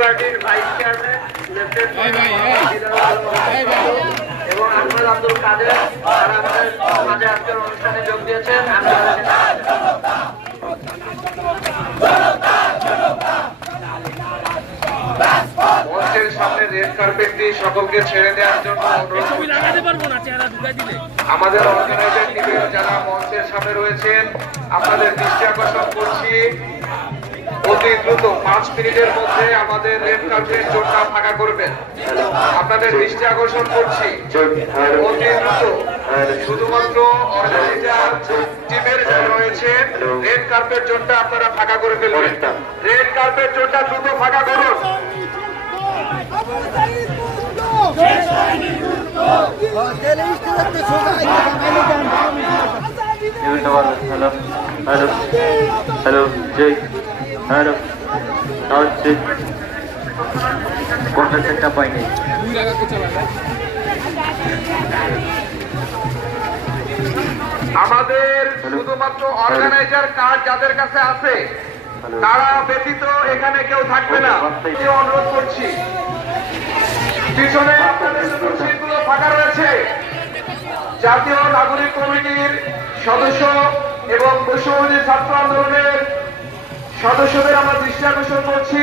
পার্টির vice chairman এবং আহমেদ আব্দুল কাদের তারা আমাদের আজকের অনুষ্ঠানে যোগ দিয়েছেন। আমি মঞ্চের সামনে রেড কার্পেট দিয়ে সকলকে ছেড়ে দেওয়ার জন্য আমাদের অর্গানাইজার টিমের যারা মঞ্চের সামনে রয়েছেন আপনাদের দৃষ্টি আকর্ষণ করছি। অতি দ্রুত পাঁচ মিনিটের মধ্যে আমাদের রেড কার্পেট জোনটা ফাঁকা করবেন। আপনাদের দৃষ্টি আকর্ষণ করছি। অতি দ্রুত। শুধুমাত্র অর্গানাইজার টিমের যারা রয়েছেন রেড কার্পেট জোনটা আপনারা ফাঁকা করে ফেলবেন রেড কার্পেট জোনটা দ্রুত ফাঁকা করুন। Hello hello hello Joy hello. হচ্ছে পঞ্চাশ একটা পাইনি? আমাদের শুধুমাত্র অর্গানাইজার কার্ড যাদের কাছে আছে তারা ব্যতীত এখানে কেউ থাকবে না। আমি অনুরোধ করছি। পিছনে আপনাদের সিটগুলো ফাঁকা রয়েছে। জাতীয় নাগরিক কমিটির সদস্য এবং বৈশ্যবাদী ছাত্র আন্দোলনের সদস্যদের আমরা দৃষ্টি আকর্ষণ করছি।